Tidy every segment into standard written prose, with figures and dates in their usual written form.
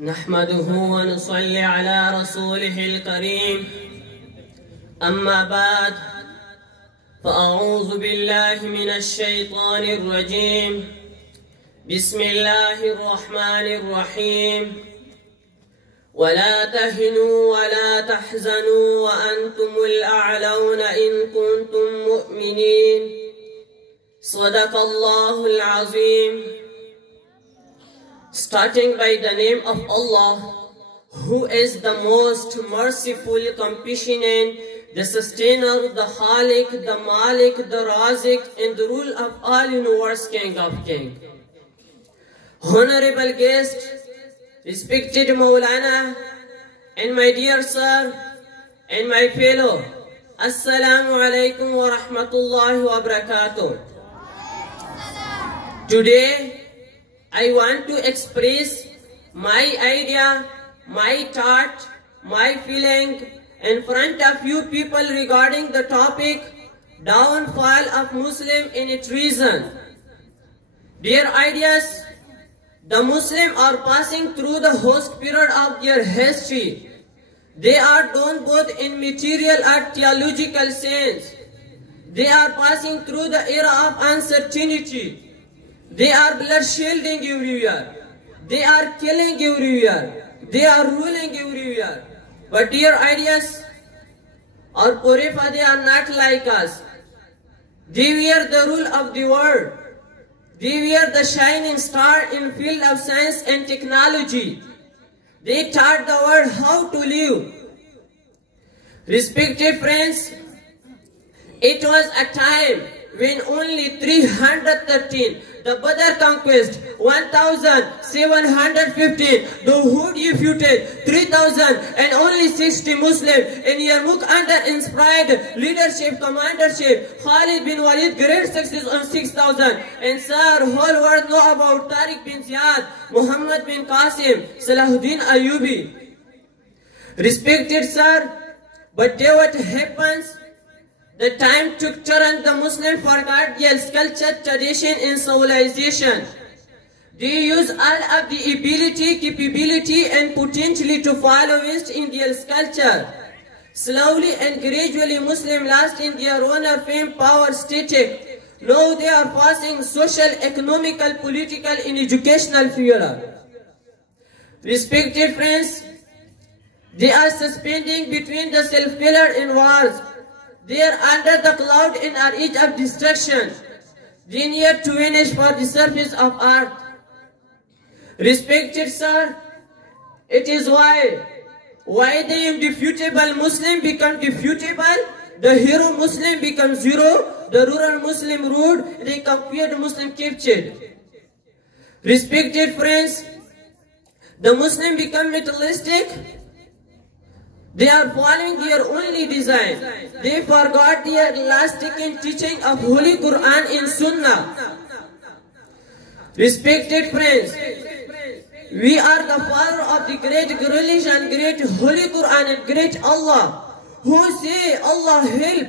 نحمده ونصلي على رسوله الكريم أما بعد فأعوذ بالله من الشيطان الرجيم بسم الله الرحمن الرحيم ولا تهنوا ولا تحزنوا وأنتم الأعلون إن كنتم مؤمنين صدق الله العظيم. Starting by the name of Allah, who is the most merciful, compassionate, the sustainer, the Khalik, the Malik, the Razik, and the rule of all universe, King of Kings. Honorable guest, respected Maulana, and my dear sir, and my fellow, Assalamu alaikum wa rahmatullahi wa barakatuh. Today, I want to express my idea, my thought, my feeling in front of you people regarding the topic downfall of Muslim in its reason. Dear ideas, the Muslims are passing through the worst period of their history. They are down both in material and theological sense. They are passing through the era of uncertainty. They are bloodshedding everywhere. They are killing everywhere. They are ruling everywhere. But dear ideas, our Purifa, they are not like us. They were the rule of the world. They were the shining star in field of science and technology. They taught the world how to live. Respected friends, it was a time when only 313, the Badr conquest, 1,715, the Hud defeated, 3,000, and only 60 Muslims in Yarmouk under inspired leadership, commandership, Khalid bin Walid, great success on 6,000, and sir, whole world know about Tariq bin Ziyad, Muhammad bin Qasim, Salahuddin Ayyubi. Respected sir, but then what happens? The time took turn, the Muslims forgot their culture, tradition, and civilization. They use all of the ability, capability, and potentially to follow West in their culture. Slowly and gradually, Muslims lost in their honor, fame, power, status. Now they are passing social, economical, political, and educational fear. Respected friends, they are suspending between the self-killer and wars. They are under the cloud and are edge of destruction. They need to vanish for the surface of earth. Respected sir, it is why the indefeatable Muslim become defeatable, the hero Muslim becomes zero, the rural Muslim ruled, the conquered Muslim captured. Respected friends, the Muslim become materialistic. They are following their only design. They forgot their elastic teaching of Holy Quran and Sunnah. Respected friends, we are the father of the great religion, great Holy Quran and great Allah. Who say Allah help?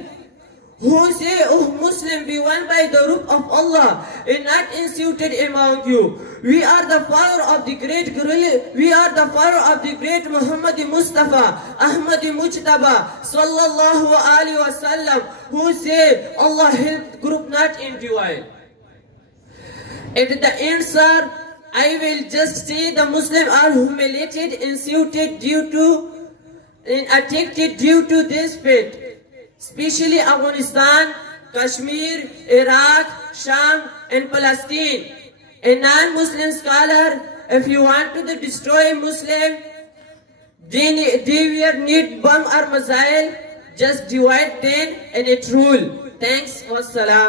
Who say, oh Muslim, be one by the roof of Allah and not instituted among you. We are the father of the great Muhammad Mustafa, Ahmad Mujtaba, sallallahu alaihi wasallam, who say Allah help group not in divine. At the end, sir, I will just say the Muslims are humiliated, insulted and attacked due to this fate. Especially Afghanistan, Kashmir, Iraq, Sham, and Palestine. A non-Muslim scholar, if you want to destroy Muslim, they need bomb or missile, just divide them and it rule. Thanks, wassalam.